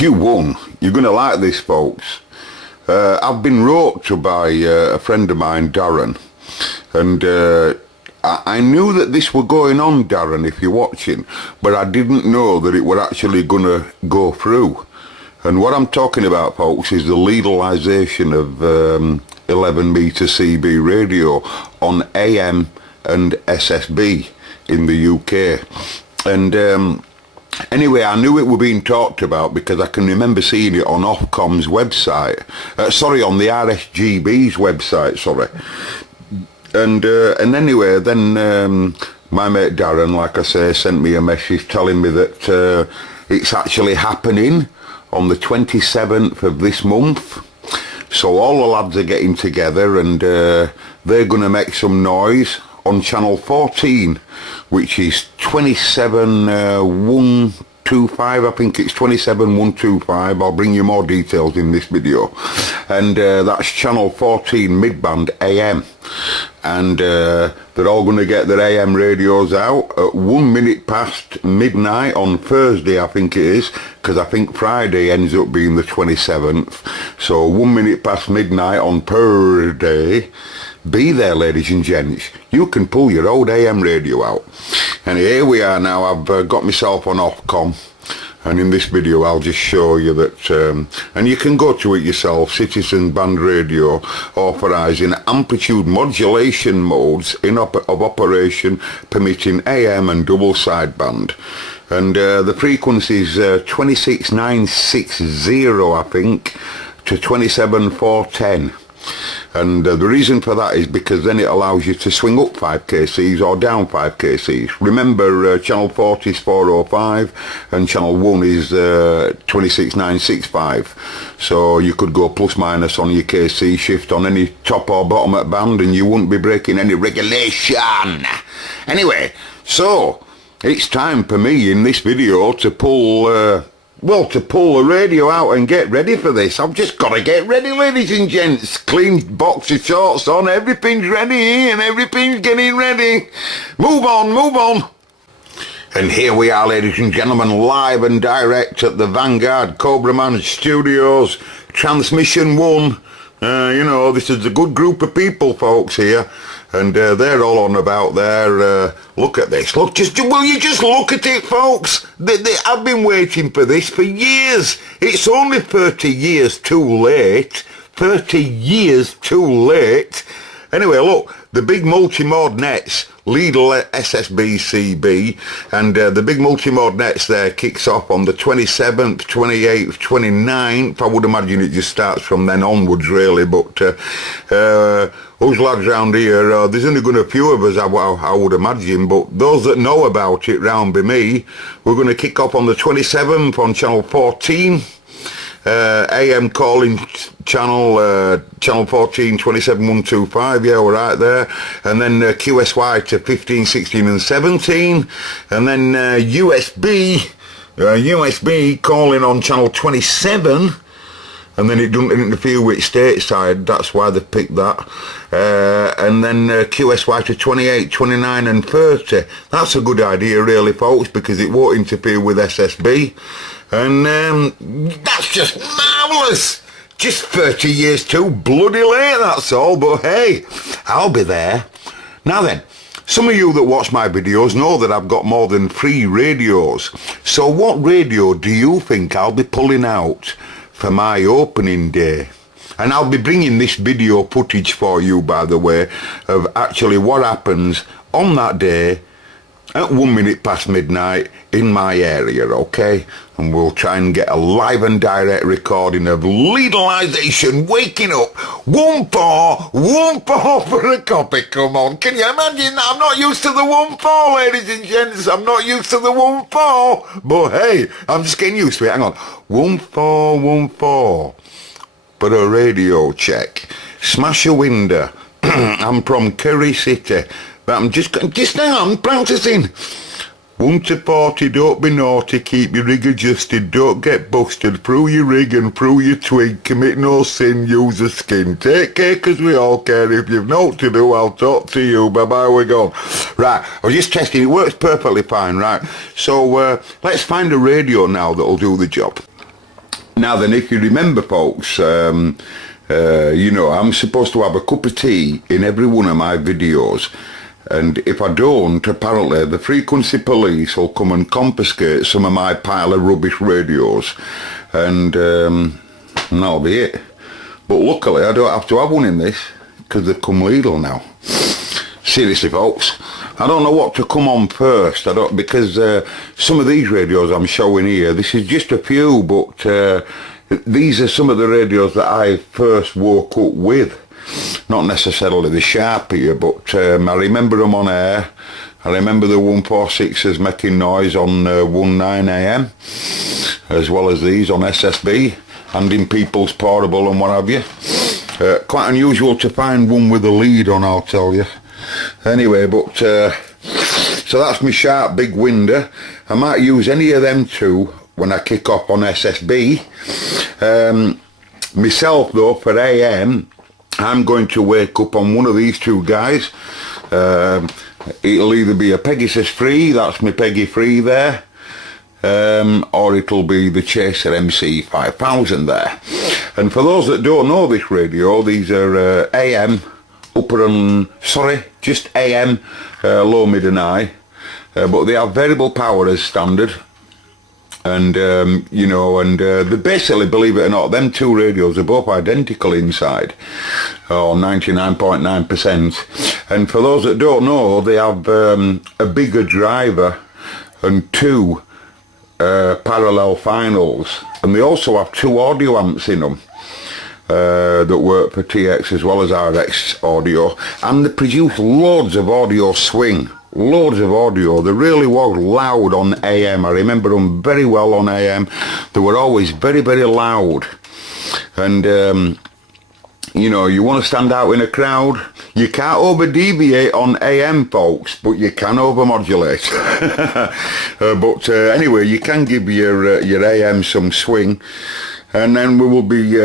Q1. You're going to like this, folks. I've been wrote to by a friend of mine, Darren, and I knew that this were going on, Darren, if you're watching, but I didn't know that it were actually going to go through. And what I'm talking about, folks, is the legalisation of 11 metre CB radio on AM and SSB in the UK. And anyway, I knew it were being talked about because I can remember seeing it on Ofcom's website. On the RSGB's website, sorry. And anyway, then my mate Darren, like I say, sent me a message telling me that it's actually happening on the 27th of this month. So all the lads are getting together and they're going to make some noise on channel 14, which is 27125. I think it's 27125. I'll bring you more details in this video. And that's channel 14 midband AM. And they're all going to get their AM radios out at 1 minute past midnight on Thursday, I think it is, because I think Friday ends up being the 27th. So 1 minute past midnight on Thursday. Be there, ladies and gents. You can pull your old AM radio out. And here we are now. I've got myself on Ofcom, and in this video I'll just show you that, and you can go to it yourself, Citizen Band Radio authorising amplitude modulation modes of operation permitting AM and double sideband. And the frequency is 26960, I think, to 27410. And the reason for that is because then it allows you to swing up 5 kcs or down 5 kcs. Remember, channel 40 is 405 and channel 1 is 26965. So you could go plus minus on your kc shift on any top or bottom at band and you wouldn't be breaking any regulation. Anyway, so it's time for me in this video to pull the radio out and get ready for this. I've just got to get ready, ladies and gents. Clean box of shorts on, everything's ready and everything's getting ready. Move on, move on. And here we are, ladies and gentlemen, live and direct at the Vanguard Cobra Man Studios, Transmission 1. You know, this is a good group of people, folks, here. And they're all on about their, look at this, will you just look at it, folks? I've been waiting for this for years. It's only 30 years too late. 30 years too late. Anyway, look, the big multi-mode nets, Lidl SSB-CB, and the big multi-mode nets there kicks off on the 27th, 28th, 29th. I would imagine it just starts from then onwards, really, but those lads round here, there's only going to be a few of us, I would imagine, but those that know about it round by me, we're going to kick off on the 27th on channel 14. AM calling channel 14 27125, yeah, we're right there, and then QSY to 15, 16 and 17, and then USB calling on channel 27, and then it doesn't interfere with stateside, that's why they picked that, and then QSY to 28, 29 and 30. That's a good idea really, folks, because it won't interfere with SSB. And that's just marvellous. Just 30 years too bloody late, that's all. But hey, I'll be there. Now then, some of you that watch my videos know that I've got more than 3 radios. So what radio do you think I'll be pulling out for my opening day? And I'll be bringing this video footage for you, by the way, of actually what happens on that day at 1 minute past midnight in my area, okay? And we'll try and get a live and direct recording of legalisation waking up. 1-4 for a copy, come on. Can you imagine that? I'm not used to the 1-4, ladies and gents. I'm not used to the 1-4. But hey, I'm just getting used to it. Hang on. 1-4 for a radio check. Smash a window. I'm from Curry City. But I'm just hang on, practicing. 1 to 40, don't be naughty, keep your rig adjusted, don't get busted, through your rig and through your twig, commit no sin, use the skin. Take care, 'cause we all care. If you've naught to do, I'll talk to you. Bye-bye, we're gone. Right, I was just testing, it works perfectly fine, right? So, let's find a radio now that'll do the job. Now then, if you remember, folks, you know, I'm supposed to have a cup of tea in every one of my videos. And if I don't, apparently the frequency police will come and confiscate some of my pile of rubbish radios. And that'll be it. But luckily I don't have to have one in this, because they've come legal now. Seriously, folks, I don't know what to come on first. Because some of these radios I'm showing here, this is just a few, but these are some of the radios that I first woke up with. Not necessarily the Sharp here, but I remember them on air. I remember the 146s making noise on 19am, as well as these on SSB and in People's Portable and what have you. Quite unusual to find one with a lead on, I'll tell you. Anyway, but so that's my Sharp Big Winder. I might use any of them too when I kick off on SSB. Myself though, for AM, I'm going to wake up on one of these two guys. It'll either be a Pegasus 3, that's my Peggy 3 there, or it'll be the Chaser MC 5000 there. And for those that don't know this radio, these are AM, just AM, low, mid and high, but they have variable power as standard. And you know, and they basically, believe it or not, them two radios are both identical inside, 99.9%. And for those that don't know, they have a bigger driver and two parallel finals, and they also have two audio amps in them that work for TX as well as RX audio, and they produce loads of audio swing. Loads of audio. They really was loud on AM. I remember them very well on AM. They were always very, very loud. And you know, you want to stand out in a crowd, you can't over deviate on AM, folks, but you can over modulate. But anyway, you can give your AM some swing, and then we will be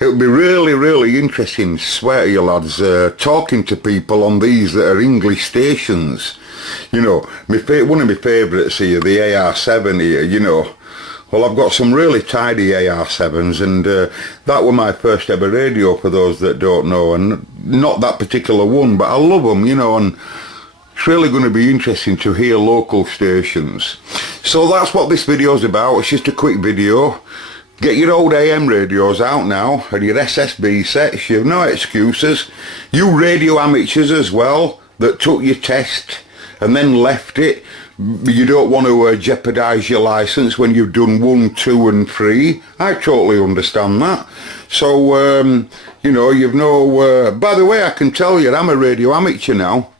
it'll be really, really interesting, swear to you lads, talking to people on these that are English stations. You know, one of my favourites here, the AR7 here, you know. Well, I've got some really tidy AR7s, and that was my first ever radio, for those that don't know, and not that particular one, but I love them, you know, and it's really going to be interesting to hear local stations. So that's what this video's about. It's just a quick video. Get your old AM radios out now, and your SSB sets. You've no excuses. You radio amateurs as well that took your test and then left it. You don't want to jeopardise your licence when you've done 1, 2 and 3. I totally understand that. So, you know, you've no... by the way, I can tell you, I'm a radio amateur now.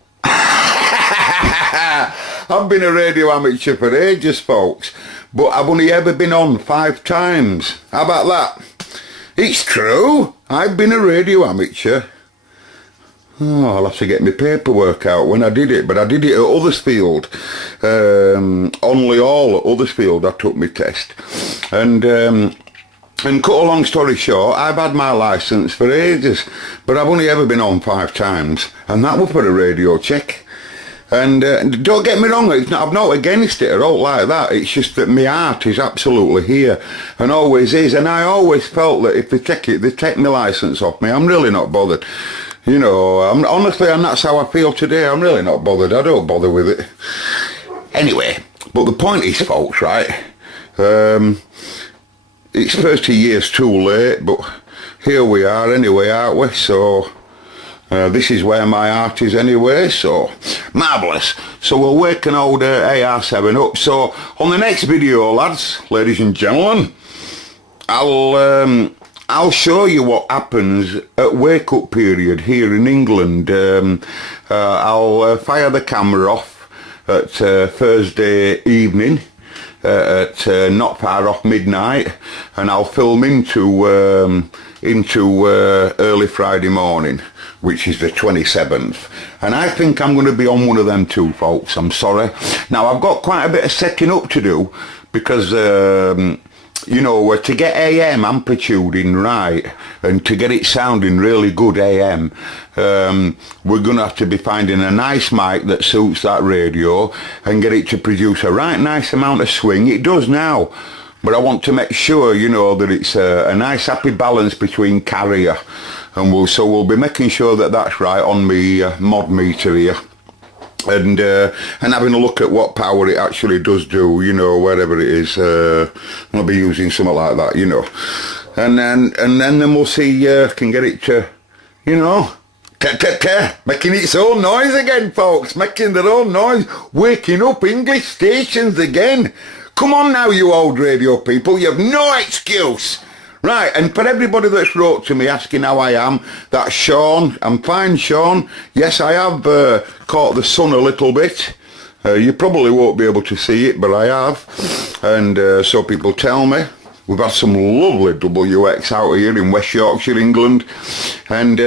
I've been a radio amateur for ages, folks. But I've only ever been on 5 times. How about that? It's true. I've been a radio amateur. Oh, I'll have to get my paperwork out when I did it. But I did it at Huddersfield. Only all at Huddersfield I took my test. And cut a long story short, I've had my licence for ages. But I've only ever been on 5 times. And that was for a radio check. And don't get me wrong, I'm not against it or all like that. It's just that my heart is absolutely here, and always is. And I always felt that if they take my licence off me, I'm really not bothered. You know, honestly, and that's how I feel today. I'm really not bothered. I don't bother with it. Anyway, but the point is, folks, right? It's 30 years too late, but here we are anyway, aren't we? So... this is where my heart is anyway, so marvellous. So we'll wake an old AR7 up. So on the next video, lads, ladies and gentlemen, I'll show you what happens at wake up period here in England. I'll fire the camera off at Thursday evening at not far off midnight, and I'll film into early Friday morning, which is the 27th. And I think I'm going to be on one of them too, folks. I'm sorry. Now, I've got quite a bit of setting up to do, because, you know, to get AM amplitude in right, and to get it sounding really good AM, we're going to have to be finding a nice mic that suits that radio, and get it to produce a right nice amount of swing. It does now. but I want to make sure, you know, that it's a nice happy balance between carrier, and we'll be making sure that that's right on me mod meter here. And having a look at what power it actually does do, you know, wherever it is. I'll be using something like that, you know. And then we'll see, can get it to, you know, making its own noise again, folks, making their own noise, waking up English stations again. Come on now, you old radio people, you have no excuse. Right, and for everybody that's wrote to me asking how I am, that's Sean. I'm fine, Sean. Yes, I have caught the sun a little bit. You probably won't be able to see it, but I have. And so people tell me. We've had some lovely WX out here in West Yorkshire, England. And,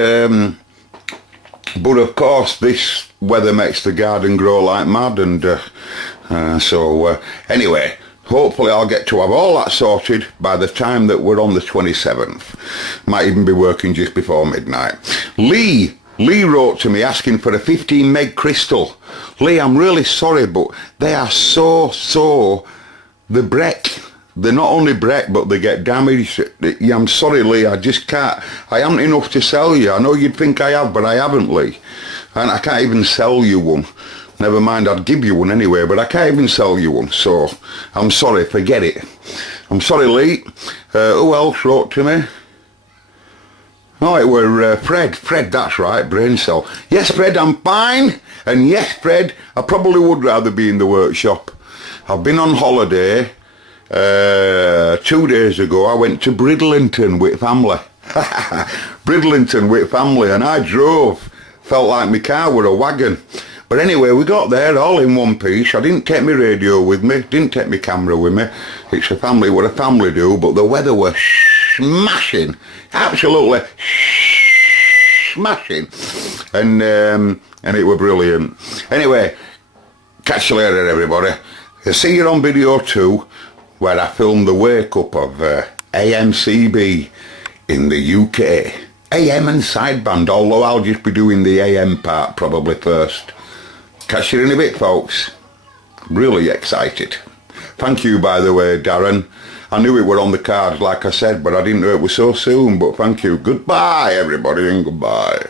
but of course, this weather makes the garden grow like mad. And anyway, hopefully I'll get to have all that sorted by the time that we're on the 27th. Might even be working just before midnight. Lee wrote to me asking for a 15 meg crystal. Lee, I'm really sorry, but they are so, they break. They not only break, but they get damaged. Yeah, I'm sorry, Lee, I just can't. I haven't enough to sell you. I know you'd think I have, but I haven't, Lee. And I can't even sell you one. Never mind, I'd give you one anyway, but I can't even sell you one. So, I'm sorry, forget it. I'm sorry, Lee. Who else wrote to me? Oh, it were Fred. Fred, that's right, brain cell. Yes, Fred, I'm fine. And yes, Fred, I probably would rather be in the workshop. I've been on holiday. 2 days ago, I went to Bridlington with family. Bridlington with family, and I drove. Felt like my car were a wagon. But anyway, we got there all in one piece. I didn't take my radio with me, didn't take my camera with me. It's a family, what a family do, but the weather was smashing. Absolutely smashing. And it were brilliant. Anyway, catch you later, everybody. I'll see you on video 2, where I filmed the wake-up of AMCB in the UK. AM and sideband, although I'll just be doing the AM part probably first. Catch you in a bit, folks. Really excited. Thank you, by the way, Darren. I knew it were on the cards, like I said, but I didn't know it was so soon, but thank you. Goodbye, everybody, and goodbye.